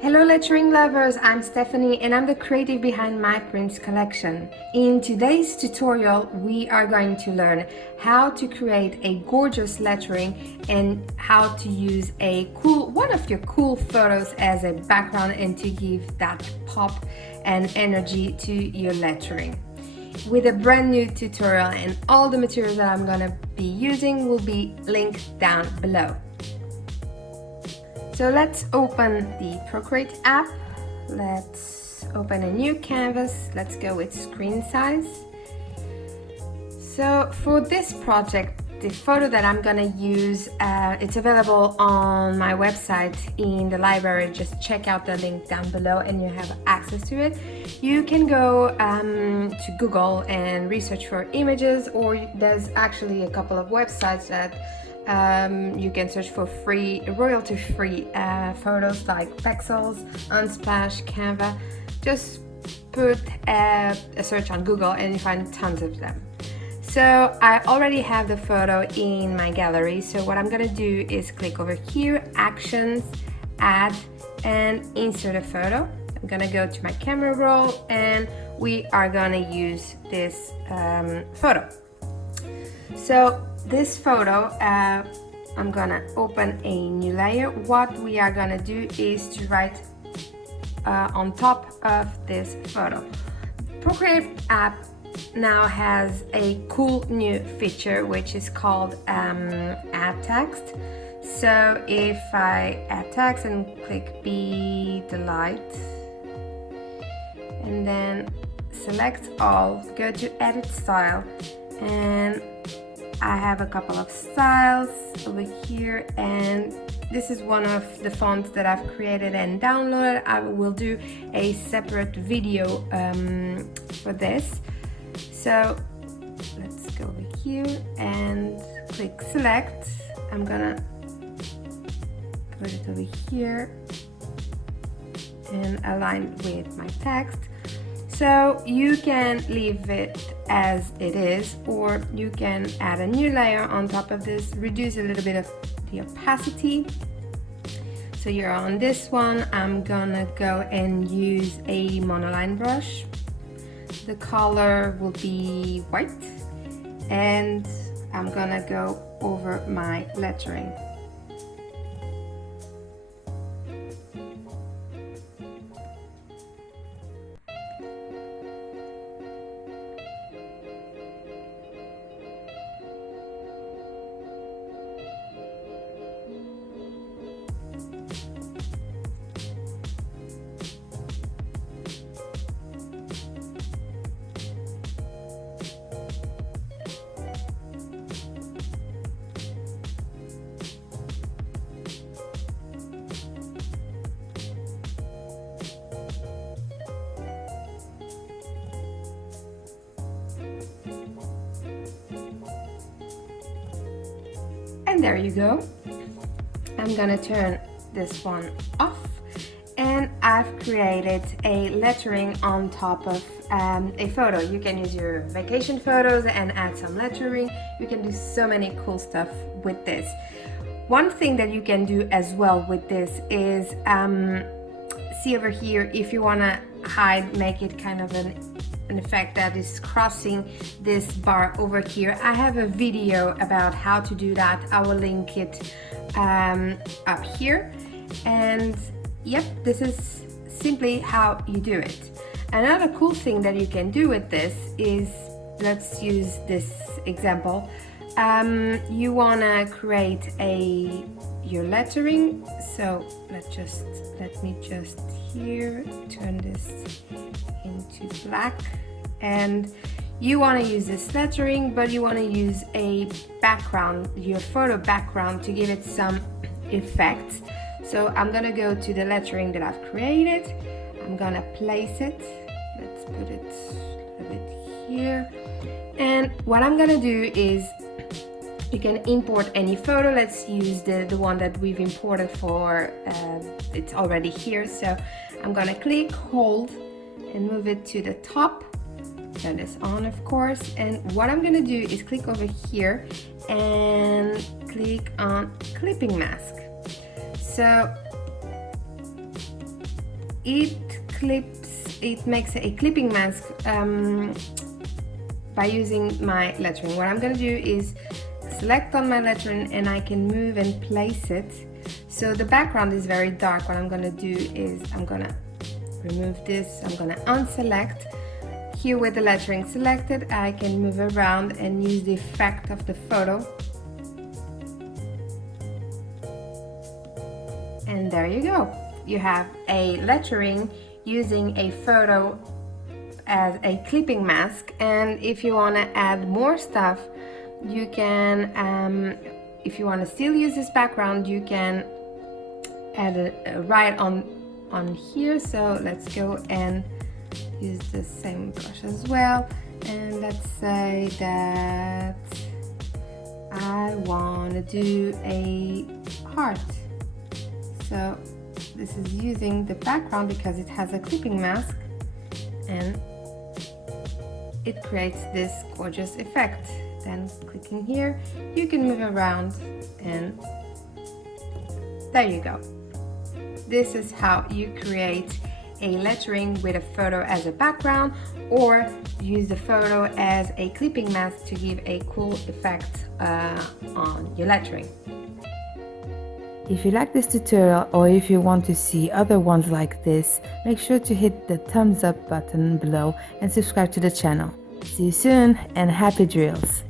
Hello lettering lovers, I'm Stephanie and I'm the creative behind my prints collection. In today's tutorial we are going to learn how to create a gorgeous lettering and how to use one of your cool photos as a background and to give that pop and energy to your lettering. With a brand new tutorial, and all the materials that I'm gonna be using will be linked down below. So let's open the Procreate app. Let's open a new canvas. Let's go with screen size. So for this project, the photo that I'm gonna use, it's available on my website in the library. Just check out the link down below and you have access to it. You can go to Google and research for images, or there's actually a couple of websites that you can search for royalty-free photos like Pexels, Unsplash, Canva. Just put a search on Google and you find tons of them. So I already have the photo in my gallery, so what I'm gonna do is click over here, Actions, Add, and Insert a photo. I'm gonna go to my camera roll and we are gonna use this photo. So this photo, I'm gonna open a new layer. What we are gonna do is to write on top of this photo. Procreate app now has a cool new feature which is called add text. So if I add text and click Be the Light and then select all, go to edit style, and I have a couple of styles over here, and this is one of the fonts that I've created and downloaded. I will do a separate video for this. So let's go over here and click select. I'm gonna put it over here and align with my text. So you can leave it as it is, or you can add a new layer on top of this, reduce a little bit of the opacity. So you're on this one. I'm gonna go and use a monoline brush. The color will be white, and I'm gonna go over my lettering. And there you go. I'm gonna turn this one off, and I've created a lettering on top of a photo. You can use your vacation photos and add some lettering. You can do so many cool stuff with this. One thing that you can do as well with this is see over here, if you want to hide, make it kind of an effect that is crossing this bar over here. I have a video about how to do that. I will link it up here, and yep, this is simply how you do it. Another cool thing that you can do with this is, let's use this example. You want to create your lettering, so let me just here turn this into black, and you want to use this lettering, but you want to use a background, your photo background, to give it some effect. So I'm gonna go to the lettering that I've created. I'm gonna place it. Let's put it a bit here, and what I'm gonna do is, you can import any photo. Let's use the one that we've imported for, it's already here. So I'm gonna click, hold, and move it to the top. Turn this on, of course. And what I'm gonna do is click over here and click on clipping mask. So it makes a clipping mask by using my lettering. What I'm gonna do is select on my lettering and I can move and place it. So the background is very dark. What I'm gonna do is I'm gonna remove this, I'm gonna unselect. Here with the lettering selected, I can move around and use the effect of the photo. And there you go. You have a lettering using a photo as a clipping mask. And if you want to add more stuff, you can, if you want to still use this background, you can add it right on here. So let's go and use the same brush as well, and let's say that I want to do a heart. So this is using the background because it has a clipping mask and it creates this gorgeous effect. Then clicking here, you can move around and there you go. This is how you create a lettering with a photo as a background, or use the photo as a clipping mask to give a cool effect on your lettering. If you like this tutorial, or if you want to see other ones like this, make sure to hit the thumbs up button below and subscribe to the channel. See you soon and happy drills!